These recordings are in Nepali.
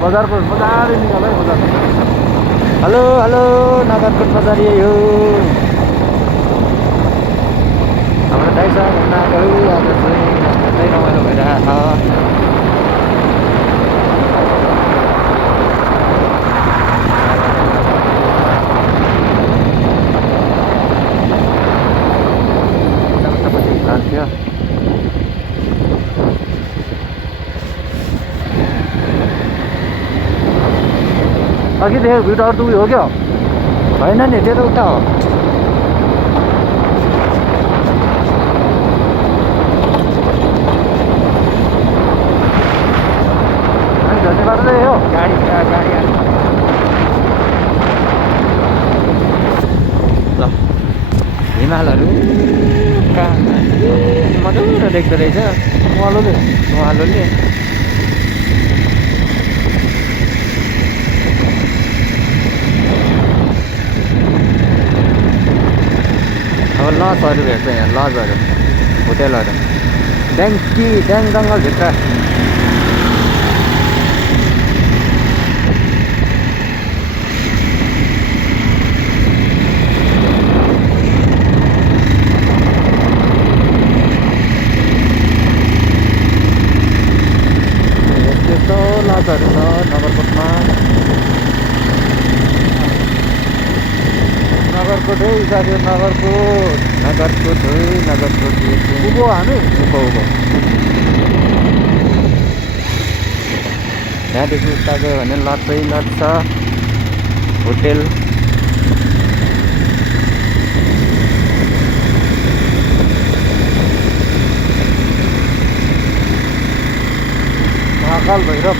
बजारको मजाले निकाल है बजार। हेलो हेलो नगरकोट बजार यही हो। हाम्रो दाइ छ घुम्न आएको आज चाहिँ धेरै रमाइलो भइरहेको छ। जान्थ्यो अघि देखेको भिडियोहरू त उयो हो क्या होइन नि त्यो त उता हो। झर्ने बाटो चाहिँ हो गाडी ल हिमालहरू कहाँ मजाले देख्दो रहेछ उहाँले। अब लजहरू हेर्छ यहाँ लजहरू होटेलहरू ड्याङ जङ्गलभित्र। यस्तो लजहरू छ नगरकोटमा। नगरकोट है साथी नगरकोट उँभो हामी उँभो यहाँदेखि उता गयो भने लजै लज छ होटेल। महाकाल भैरव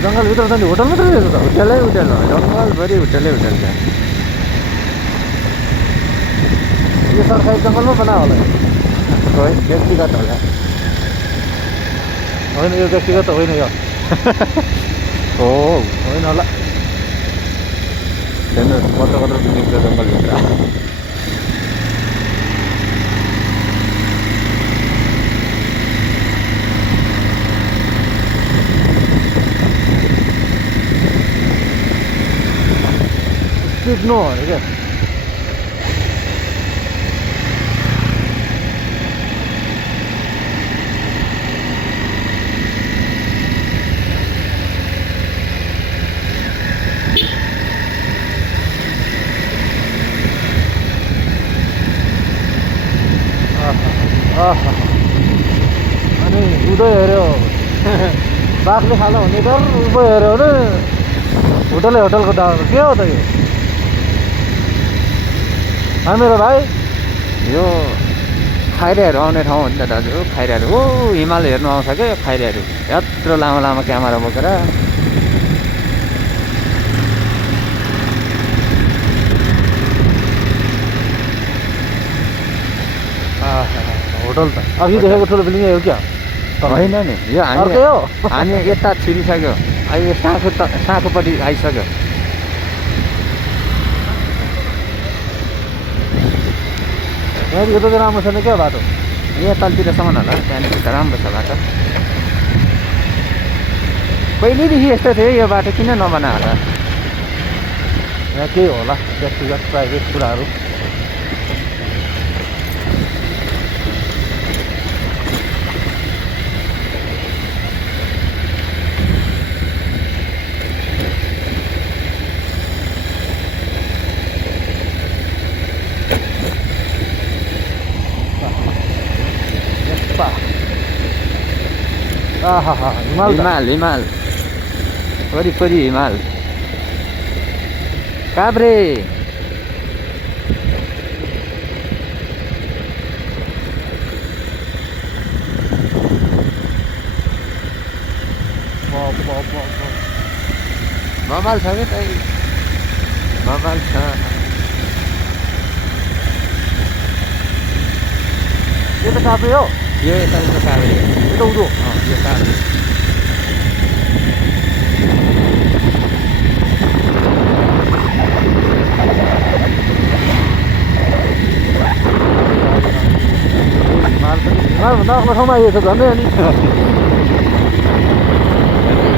जङ्गलभित्र त नि होटल मात्रै रहेछ त। होटेलै होटेल हो जङ्गलभरि होटेलै होटेल छ। यो सरकारी जङ्गलमा बनायो होला खोइ व्यक्तिगत होला। होइन यो व्यक्तिगत त होइन यो हो होइन होला। हेर्नुहोस् कत्रो निक्ल्यो जङ्गलभित्र। स्पिड नो अरे क्या अनि उँधो हेऱ्यो बाघले खाला हुने डर उँभो हेऱ्यो भने होटलको डर के हो त यो मेरो भाइ। यो खैरेहरू आउने ठाउँ हो नि त दाजु। खैरेहरू हो हिमाल हेर्नु आउँछ क्या यो खैरेहरू यत्रो लामो क्यामेरा बोकेर। होटल त अघि देखेको ठुलो बिल्डिङ हो क्या होइन नि यो अर्कै हो। हामी यता छिरिसक्यो अहिले साँखुपट्टि आइसक्यो। यहाँदेखि त राम्रो छैन क्या बाटो। यहाँ तलतिरसम्म होला त्यहाँदेखि त राम्रो छ बाटो। पहिल्यैदेखि यस्तो थियो यो बाटो किन नबना होला। यहाँ केही होला व्यक्तिगत प्राइभेट कुराहरू। हिमाल वरिपरि हिमाल काभ्रे। बबाल छ क्या त्यही बबाल छ। यो त काभ्रे हो। यो यता काभ्रे हो। यो त उँधो यो काभ्रे। पहाडभन्दा अग्लो ठाउँमा आइएछ झन्डै अनि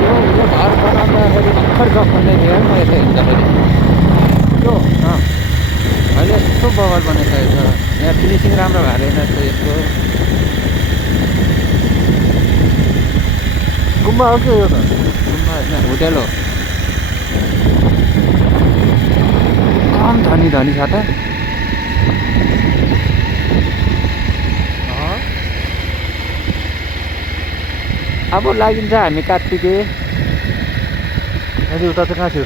यो घर बनाउँदाखेरि भर्खर गफ भन्दै थियो म यता हिँड्दाखेरि यो अहिले यस्तो बगर बनाइसकेको छ यहाँ फिनिसिङ राम्रो भएको छैन यसको गुम्बा हो के यो त गुम्बा होइन होटेल हो कम धनी धनी छ त अब लागिन्छ हामी कार्तिके यहाँदेखि उता चाहिँ कहाँ थियो